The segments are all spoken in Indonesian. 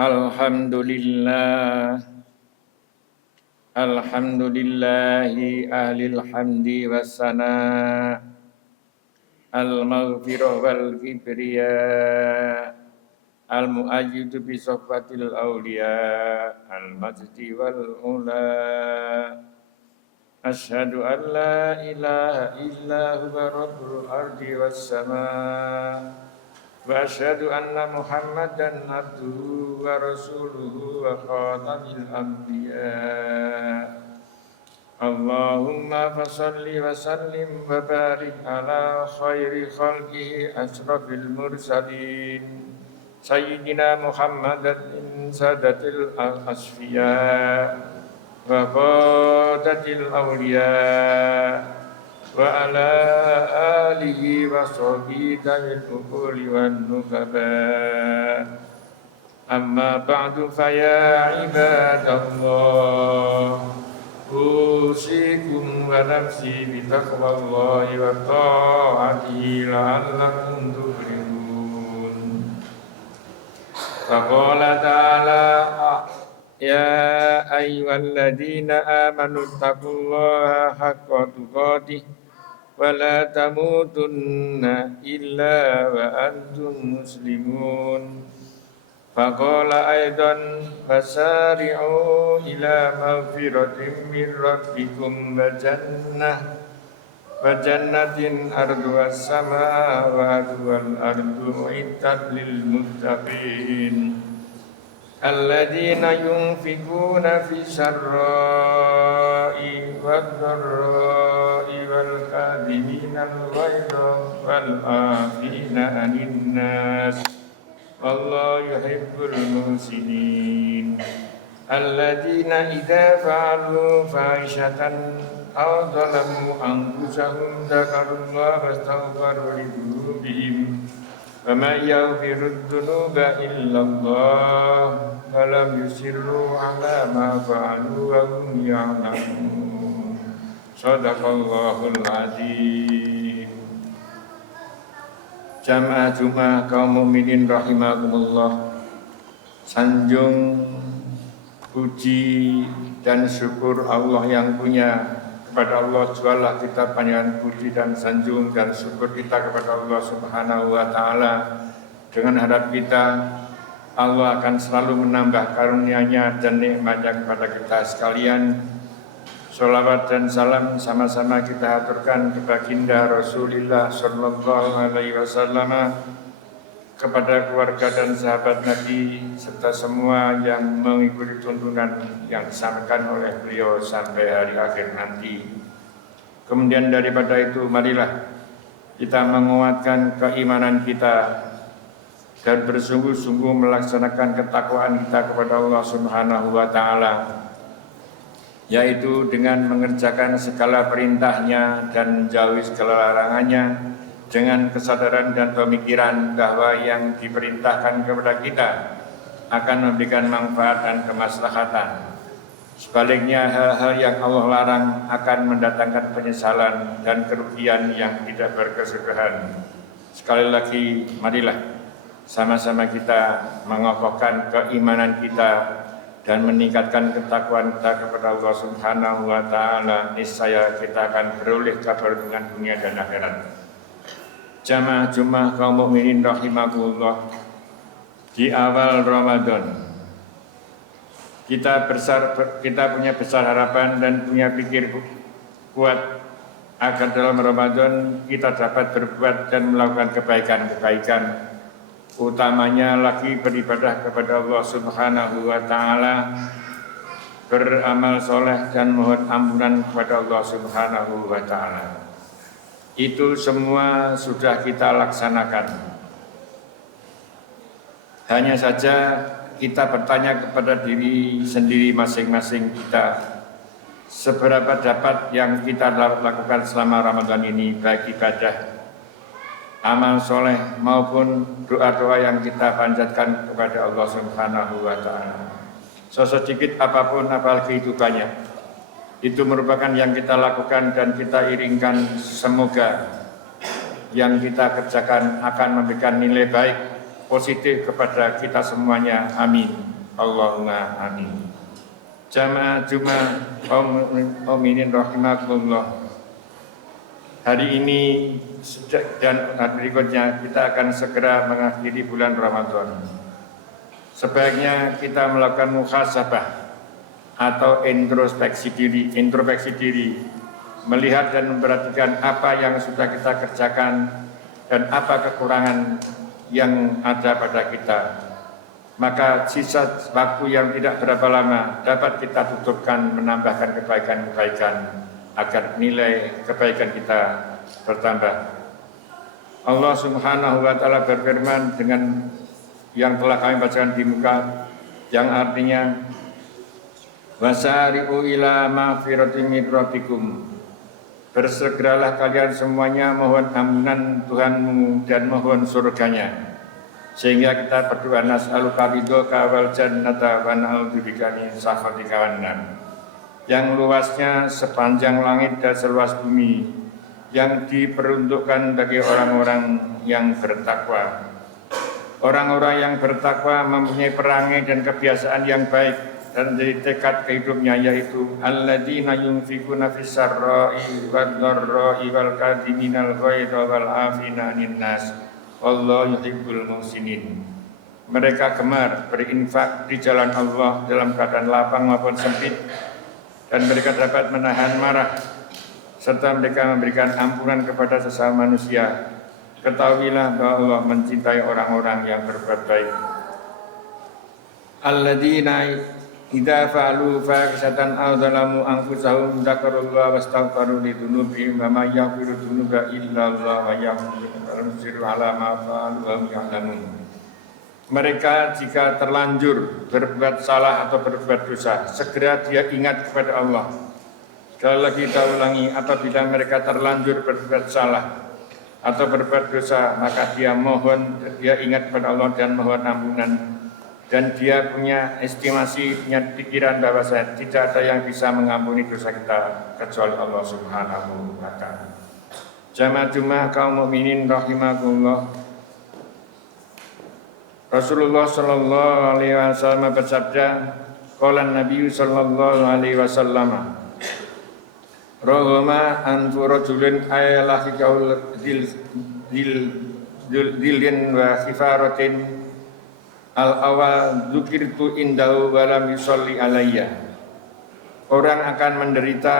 Alhamdulillah, alhamdulillahi ahlil hamdi wassana, al-maghfirah wal kibriya, al-mu'ayyidu bi sofwatil awliya, al-majdi wal ula. Ashhadu an la ilaha illa huwa rabbul ardi was sama. Wa asyhadu anna Muhammadan abduhu wa rasuluhu wa khatamil anbiya. Allahumma fasalli wa sallim wa barik ala khairi khalqihi asrafil mursalin Sayyidina Muhammadin sadatil asfiya wa qadatil awliya wa ala alihi wa sahbihi dawil ukuli wan nukaba. Amma ba'du faya ibadallah, usikum wa nafsi bitaqwallahi wa ta'atihi la'allakum tuflihun. Faqala ta'ala ya ayyuhalladzina amanu taqullaha haqqa tuqatih wa la tamutunna illa wa antum muslimun. Faqala aidan fasari'u ila maghfiratin min rabbikum wa jannatin arduha as-samawati wal ardu uiddat lil muttaqin alladzina yunfikuna fi sarra'i wad dharra'i wal kadhimina al-ghayza wal 'afina 'anil nas wallahu yuhibbul muhsinin alladzina idza fa'alu fahishatan aw zalamu anfusahum dzakarullaha wastaghfaru li dzunubihim wa may yaghfirud dzunuba illallah wa lam yusirru 'ala ma fa'alu wa hum ya'lamun. Shadaqallahul adzim. Jamaah Jumat kaum mukminin rahimakumullah, sanjung puji dan syukur Allah yang punya. Kepada Allah jualah kita panjang puji dan sanjung dan syukur kita kepada Allah Subhanahu wa ta'ala. Dengan harap kita Allah akan selalu menambah karunia-Nya dan nikmat-Nya kepada kita sekalian. Sholawat dan salam sama-sama kita aturkan kepada baginda Rasulullah sallallahu alaihi wasallam, kepada keluarga dan sahabat Nabi serta semua yang mengikuti tuntunan yang disampaikan oleh beliau sampai hari akhir nanti. Kemudian daripada itu, marilah kita menguatkan keimanan kita dan bersungguh-sungguh melaksanakan ketakwaan kita kepada Allah Subhanahu wa ta'ala, yaitu dengan mengerjakan segala perintahnya dan menjauhi segala larangannya, dengan kesadaran dan pemikiran bahwa yang diperintahkan kepada kita akan memberikan manfaat dan kemaslahatan. Sebaliknya, hal-hal yang Allah larang akan mendatangkan penyesalan dan kerugian yang tidak berkesudahan. Sekali lagi, marilah sama-sama kita mengokohkan keimanan kita dan meningkatkan ketakwaan kita kepada Allah Subhanahu wa ta'ala. Niscaya kita akan beroleh kabar dengan dunia dan akhirat. Jamaah Jumat kaum mukminin rahimakumullah, di awal Ramadan kita punya besar harapan dan punya pikir kuat agar dalam Ramadan kita dapat berbuat dan melakukan kebaikan-kebaikan, utamanya lagi beribadah kepada Allah Subhanahu wa ta'ala, beramal soleh dan mohon ampunan kepada Allah Subhanahu wa ta'ala. Itu semua sudah kita laksanakan. Hanya saja kita bertanya kepada diri sendiri masing-masing kita, seberapa dapat yang kita lakukan selama Ramadan ini, baik ibadah, amal soleh maupun doa-doa yang kita panjatkan kepada Allah Subhanahu wa ta'ala. Sesedikit apapun apal kehidupannya, itu merupakan yang kita lakukan dan kita iringkan. Semoga yang kita kerjakan akan memberikan nilai baik positif kepada kita semuanya. Amin. Allahumma amin. Jamaah Jumat kaum mukminin rahimakumullah. Hari ini dan berikutnya kita akan segera mengakhiri bulan Ramadan. Sebaiknya kita melakukan muhasabah atau introspeksi diri, melihat dan memperhatikan apa yang sudah kita kerjakan dan apa kekurangan yang ada pada kita. Maka sisa waktu yang tidak berapa lama dapat kita tutupkan menambahkan kebaikan-kebaikan agar nilai kebaikan kita bertambah. Allah Subhanahu wa taala berfirman dengan yang telah kami bacakan di muka, yang artinya wasari'u ila magfiratin min rabbikum. Bersegeralah kalian semuanya mohon ampunan Tuhanmu dan mohon surganya. Sehingga kita berdoa nas'aluka ridhoka wal jannata wa na'udzubika min sakhatika wan nar. Yang luasnya sepanjang langit dan seluas bumi, yang diperuntukkan bagi orang-orang yang bertakwa. Orang-orang yang bertakwa mempunyai perangai dan kebiasaan yang baik dan menjadi tekad hidupnya, yaitu alladzina yunfikuna fis sarra'i wad dharra'i wal kadhiminal ghaidha wal 'afina 'anil nas wallahu yuhibbul muhsinin. Mereka gemar berinfak di jalan Allah dalam keadaan lapang maupun sempit, dan mereka dapat menahan marah, serta mereka memberikan ampunan kepada sesama manusia. Ketahuilah bahwa Allah mencintai orang-orang yang berbuat baik. Alladzina idza fa'alu fahishatan aw zalamu anfusahum dzakarullaha wastaghfaru lidzunubihim wa may yaghfiru dzunuba illa Allah wa yaghfiru ala ma fa'alu wa hum ya'lamun. Mereka jika terlanjur berbuat salah atau berbuat dosa, segera dia ingat kepada Allah. Sekali lagi kita ulangi, apabila mereka terlanjur berbuat salah atau berbuat dosa, maka dia ingat kepada Allah dan mohon ampunan. Dan dia punya estimasi, punya pikiran bahwa tidak ada yang bisa mengampuni dosa kita kecuali Allah Subhanahu wa taala. Jamaah Jumat kaum mukminin rahimakumullah. Rasulullah sallallahu alaihi wasallam bersabda, qala Nabi sallallahu alaihi wasallam, rahama anfu rajulin ayalahi kaul dilin wa khifaratin al-awal dzukirtu indahu wa lam yusalli alayya. Orang akan menderita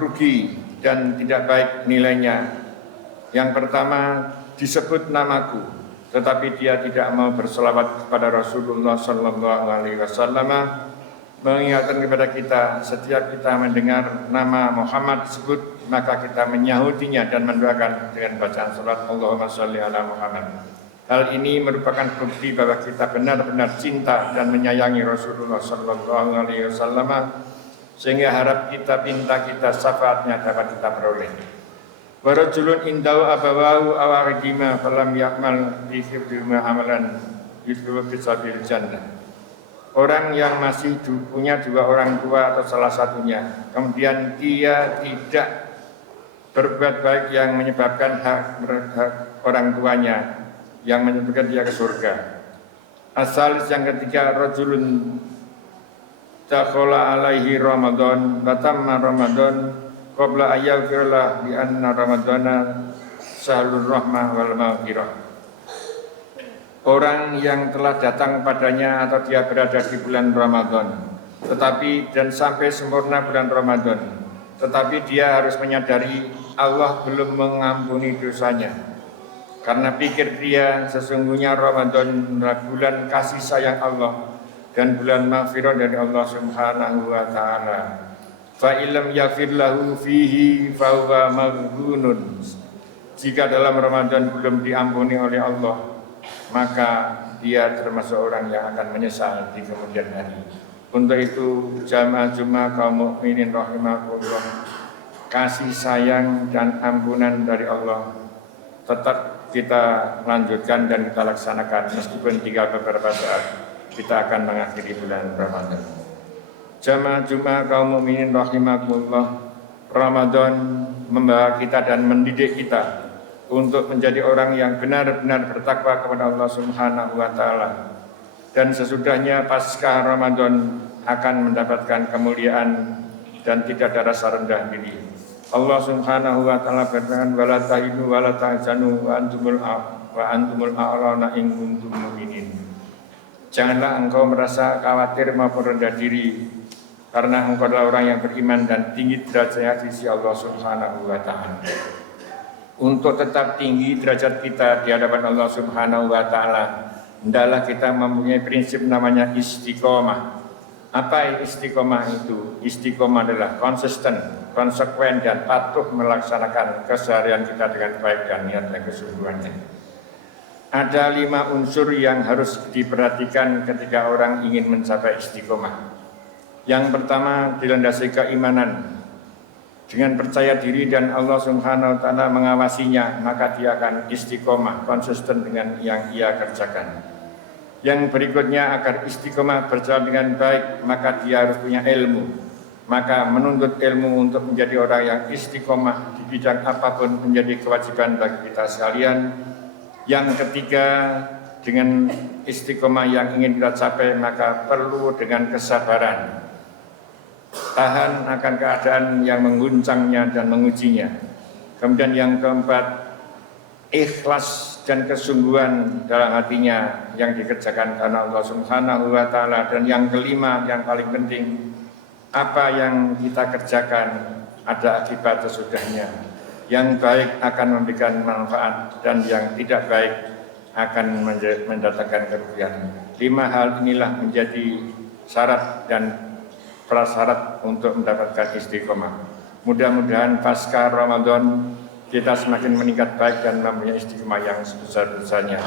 rugi dan tidak baik nilainya. Yang pertama, disebut namaku, tetapi dia tidak mau berselawat kepada Rasulullah sallallahu alaihi wasallam. Mengingatkan kepada kita, setiap kita mendengar nama Muhammad disebut, maka kita menyahutinya dan mendoakan dengan bacaan salat Allahumma sholli ala Muhammad. Hal ini merupakan bukti bahwa kita benar-benar cinta dan menyayangi Rasulullah sallallahu alaihi wasallam, sehingga harap kita pinta kita syafaatnya dapat kita peroleh. Wa rajulun indau abawahu awarigima falam yakmal bi hifdhima amalan yusbihu bisabil jannah. Orang yang masih punya dua orang tua atau salah satunya, kemudian dia tidak berbuat baik yang menyebabkan hak orang tuanya, yang menyebabkan dia ke surga. Asal yang ketiga, rajulun dakhala alaihi Ramadan batamma Ramadan qabla ayyafirlah bi anna Ramadana sahlur rahmah wal maghfirah. Orang yang telah datang padanya atau dia berada di bulan Ramadan, tetapi dan sampai sempurna bulan Ramadan, tetapi dia harus menyadari Allah belum mengampuni dosanya. Karena pikir dia sesungguhnya Ramadan adalah bulan kasih sayang Allah dan bulan maghfirah dari Allah Subhanahu wa taala. Fa illam yaghfir lahu fihi fa huwa maghbunun. Jika dalam Ramadan belum diampuni oleh Allah, maka dia termasuk orang yang akan menyesal di kemudian hari. Untuk itu jamaah Jumat kaum mukminin rahimakumullah, kasih sayang dan ampunan dari Allah tetap kita lanjutkan dan kita laksanakan meskipun tinggal beberapa saat kita akan mengakhiri bulan Ramadan. Jamaah Jumat kaum mukminin rahimakumullah, Ramadan membawa kita dan mendidik kita untuk menjadi orang yang benar-benar bertakwa kepada Allah Subhanahu wa taala. Dan sesudahnya pasca Ramadan akan mendapatkan kemuliaan dan tidak ada rasa rendah diri. Allah Subhanahu wa taala berfirman, "Wala tahinu wala tahzanu wa antumul a'launa in kuntum mu'minin." Janganlah engkau merasa khawatir maupun rendah diri, karena engkau adalah orang yang beriman dan tinggi derajatnya di sisi Allah Subhanahu wa taala. Untuk tetap tinggi derajat kita di hadapan Allah Subhanahu wa taala, hendaklah kita mempunyai prinsip namanya istiqomah. Apa istiqomah itu? Istiqomah adalah konsisten, konsekuen dan patuh melaksanakan keseharian kita dengan baik dan niat dan kesungguhannya. Ada 5 unsur yang harus diperhatikan ketika orang ingin mencapai istiqomah. Yang pertama, dilandasi keimanan. Dengan percaya diri dan Allah Subhanahu wa taala mengawasinya, maka dia akan istiqomah, konsisten dengan yang ia kerjakan. Yang berikutnya, agar istiqomah berjalan dengan baik, maka dia harus punya ilmu. Maka menuntut ilmu untuk menjadi orang yang istiqomah di bidang apapun menjadi kewajiban bagi kita sekalian. Yang ketiga, dengan istiqomah yang ingin kita capai, maka perlu dengan kesabaran. Tahan akan keadaan yang mengguncangnya dan mengujinya. Kemudian yang keempat, ikhlas dan kesungguhan dalam hatinya yang dikerjakan karena Allah Subhanahu wa taala. Dan yang kelima, yang paling penting, apa yang kita kerjakan ada akibat sesudahnya. Yang baik akan memberikan manfaat dan yang tidak baik akan mendatangkan kerugian. 5 hal inilah menjadi syarat dan prasyarat untuk mendapatkan istiqomah. Mudah-mudahan pasca Ramadan kita semakin meningkat baik dan mempunyai istiqomah yang sebesar-besarnya.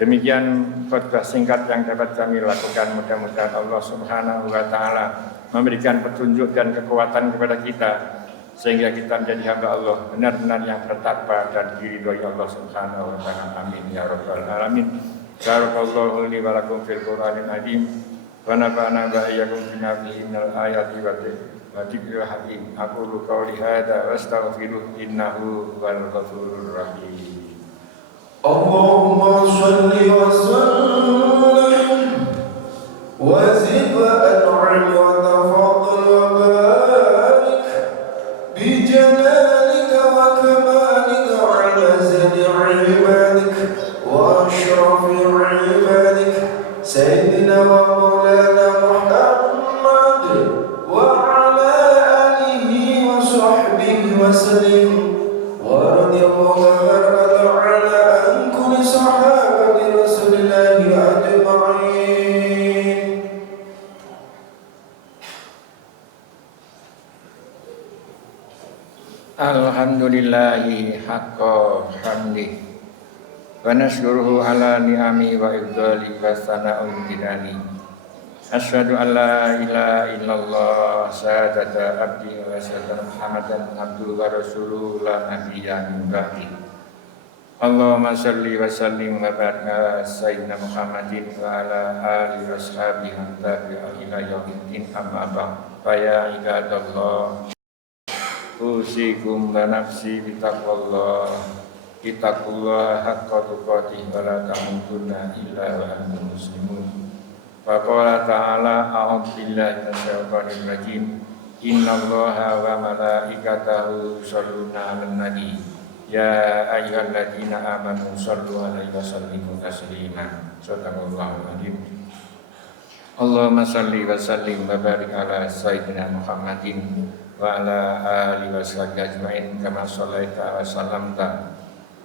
Demikian khutbah singkat yang dapat kami lakukan. Mudah-mudahan Allah Subhanahu wa taala memberikan petunjuk dan kekuatan kepada kita sehingga kita menjadi hamba Allah benar-benar yang bertakwa dan diridhoi Allah Subhanahu wa taala. Amin ya rabbal alamin. Barakallahu li wa lakum fil Qur'anil azim. Wa nafa'ana wa iyyakum bima fihi minal ayati wa dzikril hakim. Aqulu qawli hadza wa astaghfiruh innahu huwal ghafurur rahim. Allahumma shalli wa sallim wa zid wa an'im wa tafaddal wa barik bi jalalika wa kamalika ala zadi ibadik wa ashrafi ibadik sayyidina wa maulana Muhammad wa ala alihi wa sahbihi wa sallim wa radiyallahu ta'ala an kulli sahabati rasulillahi ajma'in. Alhamdulillahi haqqa hamdi wa nashkuruhu ala ni'ami wa ibdali wa sana'un bidani. Asyhadu an la ilaha illallah syahadata abdi wa syahadata Muhammadan abduhu wa rasuluhu la nabiyya min ba'di. Allahumma shalli wa sallim wa barik ala sayyidina Muhammadin wa ala alihi wa sahbihi wa tabi'in ila yaumiddin amma ba'd. Fa ya ibadallah, usikum wa nafsi bitaqwallah. Ittaqullah haqqa tuqatih wa la tamutunna illa wa antum muslimun. Wa qala ta'ala a'udzu billahi minasyaitonir rajim. Innallaha wa malaikatahu yusholluna 'alan nabi. Ya ayyuhalladzina amanu shallu 'alaihi wa sallimu taslima. Shadaqallahul adzim. Allahumma shalli wa sallim wa barik ala sayyidina Muhammadin wa ala alihi wa sahbihi ajma'in kama shallaita wa sallamta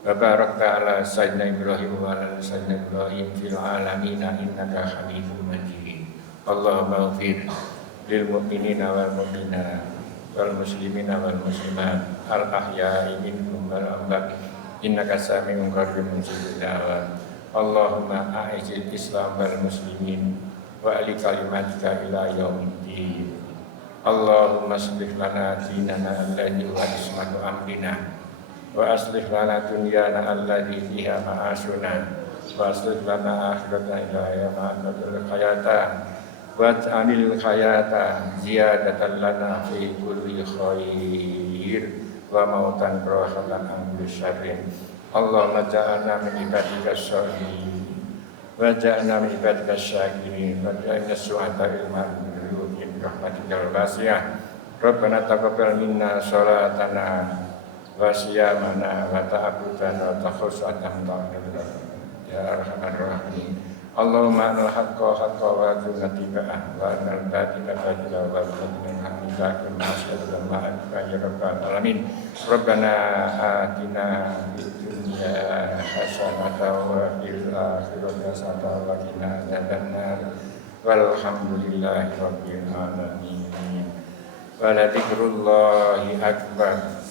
wa barakta ala sayyidina Ibrahim wa ala sayyidina Ibrahim fil alamin innaka Hamidum Majid. Allahumma ighfir lil mu'minina wal mu'minat wal muslimina wal muslimat al ahya'i minhum wal amwat innaka sami'un qaribun mujibud da'wat. Allahumma a'izil Islam wal muslimin wa ali kalimatika ila yaumiddin. Allahumma aslih lana dinana alladhi huwa ismatu amrina wa aslih lana dunyana alladhi fiha ma'asuna wa aslih lana akhiratana ila yawmil hayata waj'alil hayata ziyadatan lana fi kulli khair wa mautan rahatan an kulli syarrin. Allahumma ja'alna min ibadika syolihin wa ja'alna min ibadika syakirin wa ja'alna suhada'il maghfurin rahmatikal wasiyah. Rabbana taqabbal minna sholatana wa siyamana wa ta'abudana wa takhusatana ya arhamar rahimin. Allahumma anal haqqa haqqa wa tunatiba'ah wa anal batila batila wa tunatiba'ah hamidakul masyarakat ma'adika ya rabbal alamin. Rabbana atina fid dunya hasanatan wa fil akhirati hasanatan wa qina adzabannar walhamdulillahi rabbil alamin. Wa la dzikrullahi akbar.